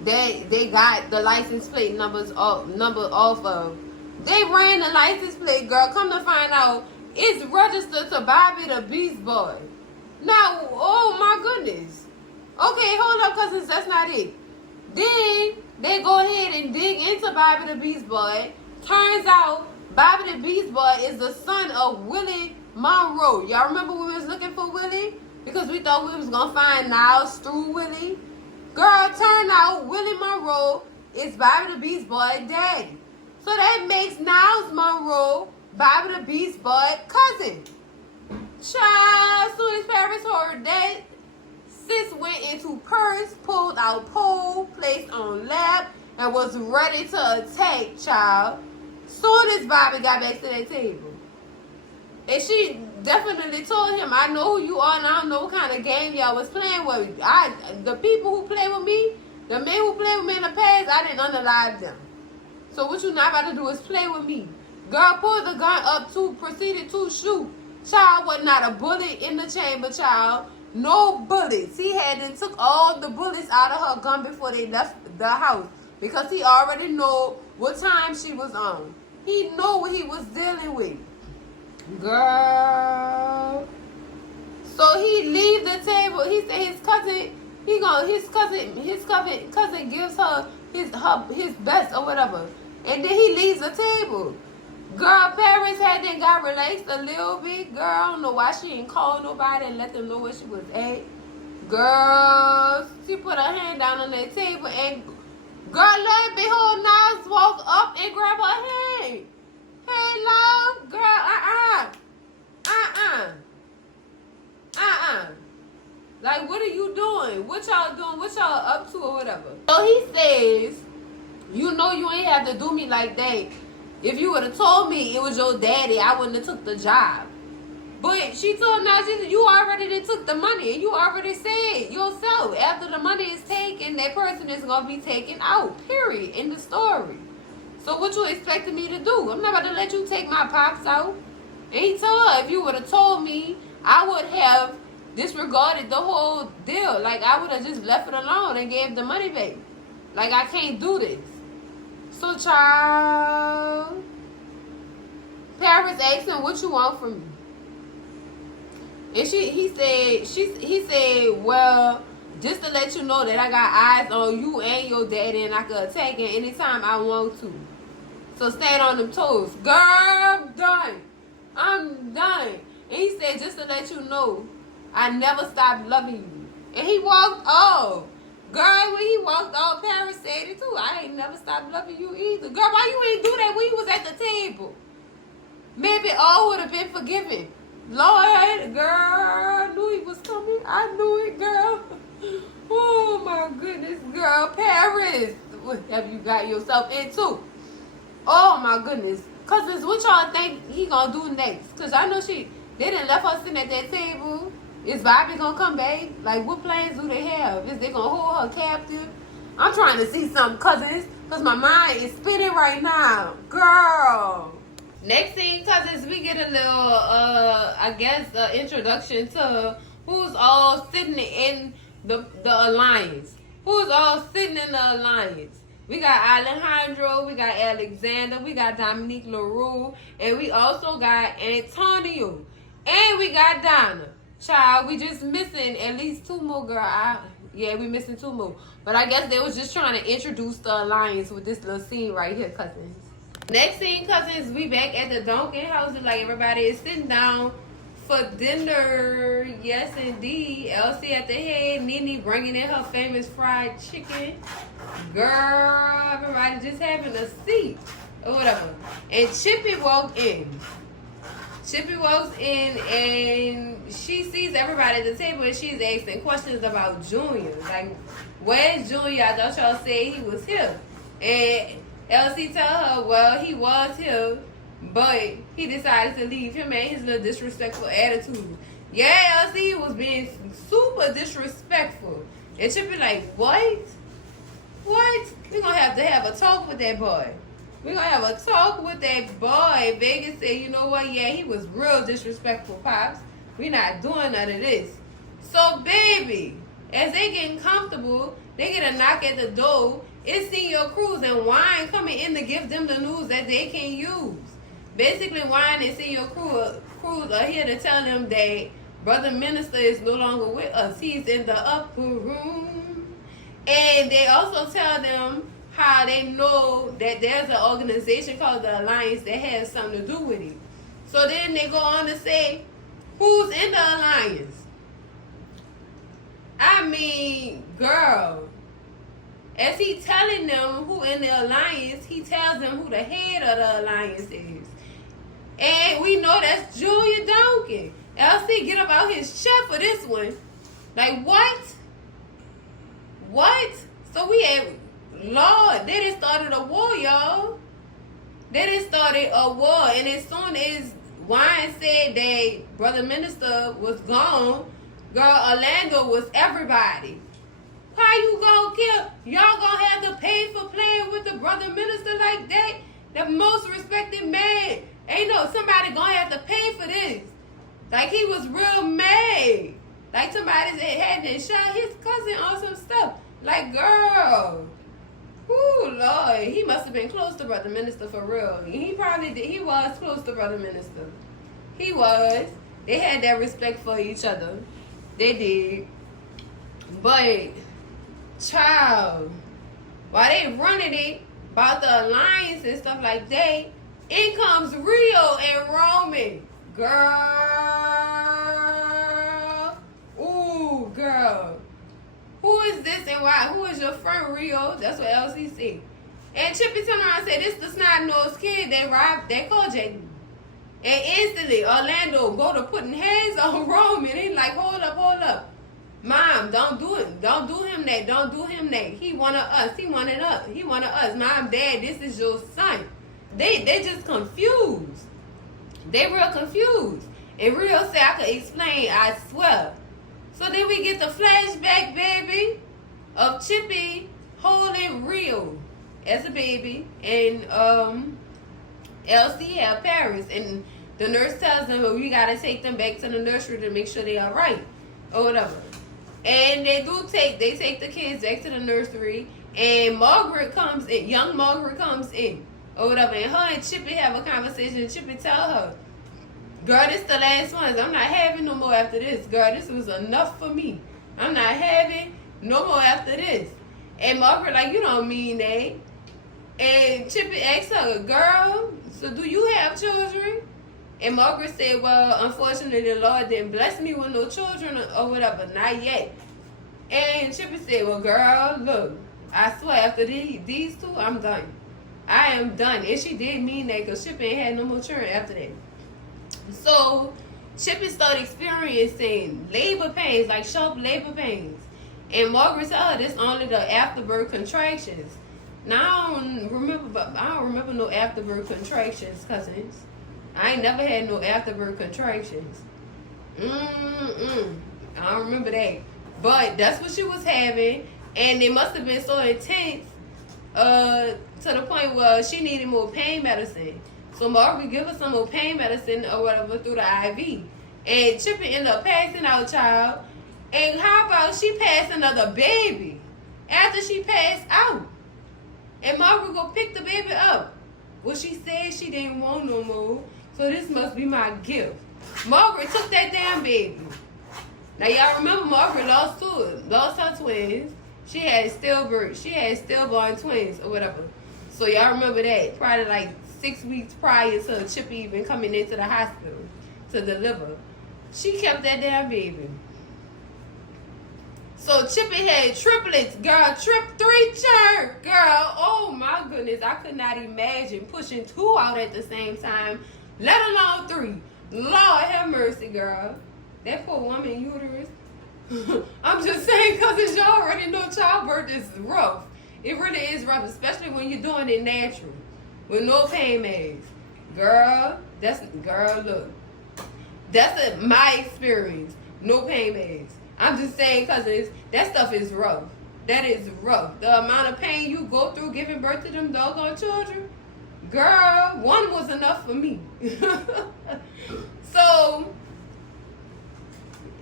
that they got the license plate number off of. They ran the license plate, girl. Come to find out, it's registered to Bobby the Beast Boy. Now, oh my goodness. Okay, hold up, cousins. That's not it. Then they go ahead and dig into Bobby the Beast Boy. Turns out Bobby the Beast Boy is the son of Willie Monroe. Y'all remember when we was looking for Willie? Because we thought we was going to find Niles through Willie. Girl, turn out Willie Monroe is Bobby the Beast Boy daddy. So that makes Niles Monroe Bobby the Beast Boy cousin. Child, as soon as Paris heard that, sis went into purse, pulled out pole, placed on lap, and was ready to attack, child. Soon as Bobby got back to that table. And she definitely told him, I know who you are and I don't know what kind of game y'all was playing with. The people who play with me, the men who played with me in the past, I didn't unalive them. So what you not about to do is play with me. Girl pulled the gun up proceeded to shoot. Child, was not a bullet in the chamber, child. No bullets. He had took all the bullets out of her gun before they left the house. Because he already know what time she was on. He know what he was dealing with. Girl. So he leave the table. He said his cousin gives her his best or whatever. And then he leaves the table. Girl, Paris had then got relaxed a little bit. Girl, I don't know why she didn't call nobody and let them know where she was at. Girl, she put her hand down on that table and girl, lo and behold, Nas walked up and grabbed her hand. Hey, love, girl, Like, what are you doing? What y'all doing? What y'all up to or whatever? So he says, you know you ain't have to do me like that. If you would have told me it was your daddy, I wouldn't have took the job. But she told Nas, you already done took the money. And you already said yourself, after the money is taken, that person is going to be taken out. Period. In the story. So what you expecting me to do? I'm not about to let you take my pops out. And he told her, if you would have told me, I would have disregarded the whole deal. Like, I would have just left it alone and gave the money back. Like, I can't do this. So, child, Paris asked him, what you want from me? And he said, well, just to let you know that I got eyes on you and your daddy and I can attack him anytime I want to. So stand on them toes. Girl, I'm done. I'm done. And he said, just to let you know, I never stopped loving you. And he walked off. Girl, when he walked off, Paris said it too. I ain't never stopped loving you either. Girl, why you ain't do that when you was at the table? Maybe all would have been forgiven. Lord, girl, I knew he was coming. I knew it, girl. Oh, my goodness, girl. Paris, what have you got yourself into? Oh, my goodness. Cousins, what y'all think he gonna do next? Because I know they done left her sitting at that table. Is Bobby gonna come back? Like, what plans do they have? Is they gonna hold her captive? I'm trying to see something, cousins, because my mind is spinning right now. Girl. Next thing, cousins, we get a little, introduction to who's all sitting in the alliance. Who's all sitting in the alliance. We got Alejandro, we got Alexander, we got Dominique LaRue, and we also got Antonio. And we got Donna. Child, we just missing at least two more, girl. We missing two more. But I guess they was just trying to introduce the alliance with this little scene right here, cousins. Next scene, cousins, we back at the DUNCAN house. Like, everybody is sitting down for dinner. Yes, indeed. Elsie at the head. Nene bringing in her famous fried chicken. Girl, everybody just having a seat or whatever. And Chippy walked in. Chippy walks in and she sees everybody at the table and she's asking questions about Junior. Like, where's Junior? I thought y'all said he was here. And Elsie tell her, well, he was here, but he decided to leave. Him and his little disrespectful attitude. Yeah, Elsie was being super disrespectful. And Chippy like, what? What? We're going to have a talk with that boy. We're going to have a talk with that boy. Vegas said, you know what? Yeah, he was real disrespectful, Pops. We're not doing none of this. So, baby, as they getting comfortable, they get a knock at the door. It's Senior Cruz and Wine coming in to give them the news that they can use. Basically, Wine and Senior Cruz are here to tell them that Brother Minister is no longer with us. He's in the upper room. And they also tell them how they know that there's an organization called the Alliance that has something to do with it. So then they go on to say, who's in the Alliance? I mean, girl, as he telling them who in the Alliance, he tells them who the head of the Alliance is. And we know that's Julia Duncan. LC get up out his chest for this one. Like, what? What? So we had, Lord, they done started a war, y'all. They done started a war. And as soon as Wine said that Brother Minister was gone, girl, Orlando was everybody. How you gonna kill? Y'all gonna have to pay for playing with the Brother Minister like that? The most respected man. Ain't no somebody gonna have to pay for this. Like, he was real mad. Like, somebody had to shot his cousin on some stuff. Like, girl. Ooh, Lord. He must have been close to Brother Minister for real. He probably did. He was close to Brother Minister. He was. They had that respect for each other. They did. But, child, while they running it about the alliance and stuff like that, in comes Rio and Roman. Girl. Ooh, girl. Who is this and why? Who is your friend, Rio? That's what LC said. And Chippy turned around and said, this the snot-nosed kid that robbed that Jaden. And instantly, Orlando go to putting hands on Roman. He's like, hold up. Mom, don't do it. Don't do him that. Don't do him that. He wanted us. He wanted us. He wanted us. Mom, Dad, this is your son. They just confused. They real confused. And Rio said, I could explain, I swear. So then we get the flashback, baby, of Chippy holding Rio as a baby. And LC have parents. And the nurse tells them, well, we got to take them back to the nursery to make sure they are right. Or whatever. And they take the kids back to the nursery. And Margaret comes in. Young Margaret comes in. Or whatever. And her and Chippy have a conversation. Chippy tell her, girl, this the last ones. I'm not having no more after this. Girl, this was enough for me. I'm not having no more after this. And Margaret like, you don't mean that. And Chippy asks her, girl, so do you have children? And Margaret said, well, unfortunately, the Lord didn't bless me with no children or whatever. Not yet. And Chippy said, well, girl, look, I swear after these two, I'm done. I am done. And she did mean that because Chippy ain't had no more children after that. So Chippy started experiencing labor pains, like sharp labor pains. And Margaret told her this only the afterbirth contractions. Now I don't remember no afterbirth contractions, cousins. I ain't never had no afterbirth contractions. I don't remember that. But that's what she was having. And it must have been so intense to the point where she needed more pain medicine. So Margaret give her some more pain medicine or whatever through the IV. And Chippy ended up passing out, child. And how about she passed another baby after she passed out? And Margaret go pick the baby up. Well, she said she didn't want no more. So this must be my gift. Margaret took that damn baby. Now y'all remember Margaret lost her twins. She had stillborn twins or whatever. So y'all remember that. Probably like 6 weeks prior to Chippy even coming into the hospital to deliver. She kept that damn baby. So Chippy had triplets, girl. Three church, girl. Oh my goodness. I could not imagine pushing 2 out at the same time, let alone 3. Lord have mercy, girl. That poor woman uterus. I'm just saying because y'all already know childbirth is rough. It really is rough, especially when you're doing it natural. With no pain meds. Girl, look. That's my experience. No pain meds. I'm just saying because that stuff is rough. That is rough. The amount of pain you go through giving birth to them doggone children. Girl, 1 was enough for me. So,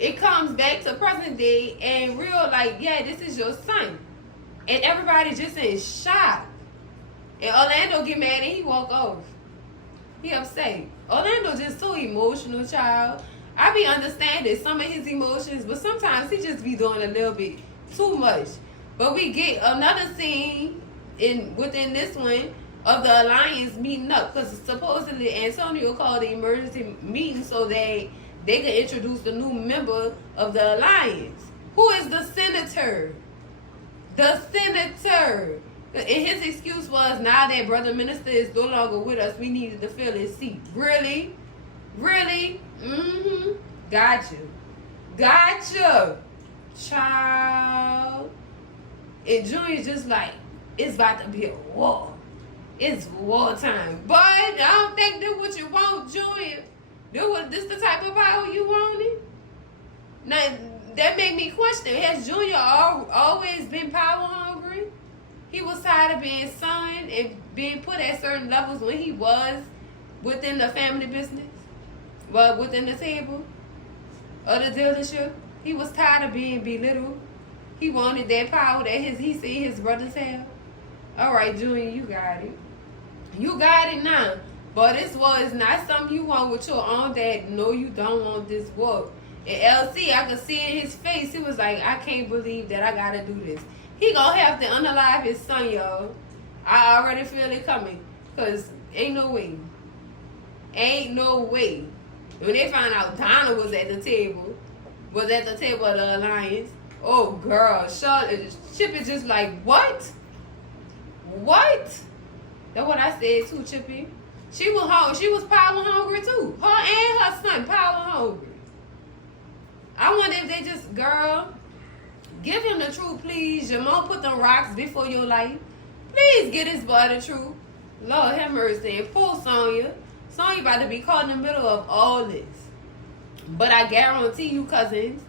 it comes back to present day and real like, yeah, this is your son. And everybody just in shock. And Orlando get mad and he walk off. He upset. Orlando just so emotional, child. I be understanding some of his emotions, but sometimes he just be doing a little bit too much. But we get another scene within this one of the alliance meeting up because supposedly Antonio called the emergency meeting so that they could introduce the new member of the alliance. Who is the senator? The senator. And his excuse was, now that brother minister is no longer with us, we needed to fill his seat. Really? Really? Mm-hmm. Gotcha. Child. And Junior just like, it's about to be a war. It's wartime. But I don't think that's what you want, Junior. This the type of power you wanted? Now, that made me question, has Junior always been power hungry? He was tired of being son and being put at certain levels when he was within the family business. Well, within the table or the dealership. He was tired of being belittled. He wanted that power that he seen his brothers have. All right, Junior, you got it. You got it now. But this war is not something you want with your own dad. No, you don't want this war. And LC, I could see in his face, he was like, I can't believe that I got to do this. He gonna have to unalive his son, y'all. I already feel it coming. Cause ain't no way. Ain't no way. When they found out Donna was at the table of the alliance, oh girl, Chippy just like, what? What? That's what I said too, Chippy. She was hungry. She was power hungry too. Her and her son power hungry. I wonder if they just, girl, give him the truth, please. Your mom put them rocks before your life. Please get this boy the truth. Lord have mercy. And poor Sonya. Sonya about to be caught in the middle of all this. But I guarantee you, cousins,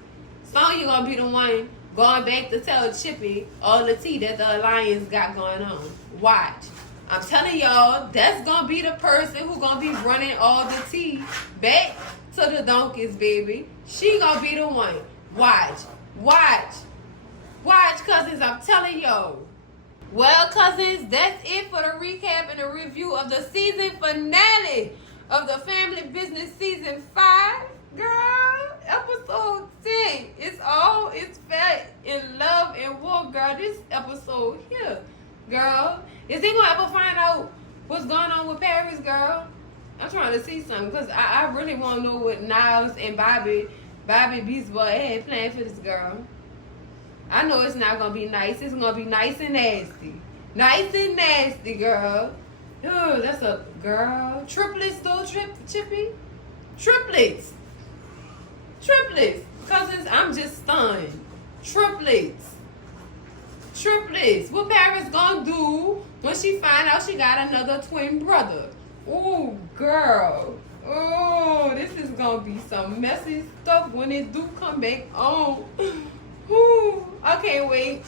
Sonya gonna be the one going back to tell Chippy all the tea that the alliance got going on. Watch. I'm telling y'all, that's gonna be the person who gonna be running all the tea back to the donkeys, baby. She gonna be the one. Watch. Watch. Watch, cousins. I'm telling y'all. Well, cousins, that's it for the recap and the review of the season finale of the Family Business Season 5. Girl, episode 10. It's fat in love and war, girl. This episode here, girl. Is they gonna ever find out what's going on with Paris, girl? I'm trying to see something because I really want to know what Niles and Bobby Beast Boy had planned for this girl. I know it's not gonna be nice. It's gonna be nice and nasty. Nice and nasty, girl. Oh, that's a girl. Triplets though, Chippy? Triplets. Cousins, I'm just stunned. Triplets. What Paris gonna do when she find out she got another twin brother? Oh, girl. Oh, this is gonna be some messy stuff when it do come back on. Ooh, I can't wait.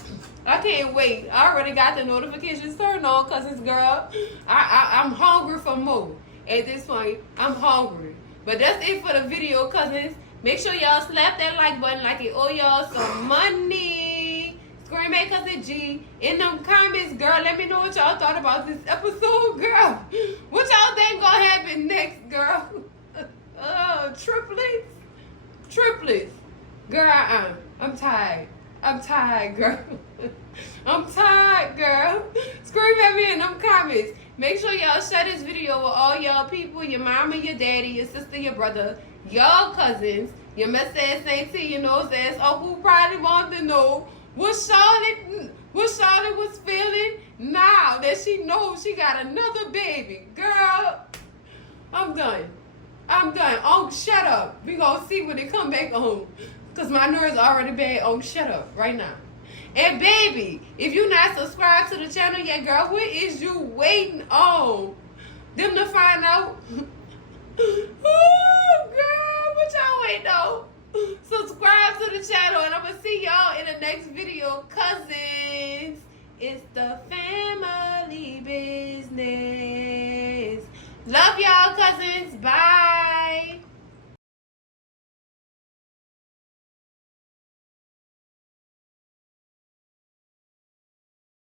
I already got the notifications turned on, cousins, girl. I'm hungry for more. At this point, I'm hungry. But that's it for the video, cousins. Make sure y'all slap that like button like it owe y'all some money. Scream at Cousin G. In them comments, girl, let me know what y'all thought about this episode, girl. What y'all think gonna happen next, girl? Triplets. Girl, I'm tired. Girl. I'm tired, girl. Scream at me in them comments. Make sure y'all share this video with all y'all people, your mama, your daddy, your sister, your brother, y'all cousins, your mess ass auntie, your nose ass uncle probably want to know what Charlotte was feeling now that she knows she got another baby. Girl, I'm done. Oh, shut up. We gonna see when they come back home. Because my nerves already bad. Oh, shut up right now. And baby, if you not subscribed to the channel yet, girl, what is you waiting on? Them to find out? Oh, girl, what y'all waiting on? Subscribe to the channel, and I'm going to see y'all in the next video. Cousins, it's the family business. Love y'all, cousins. Bye.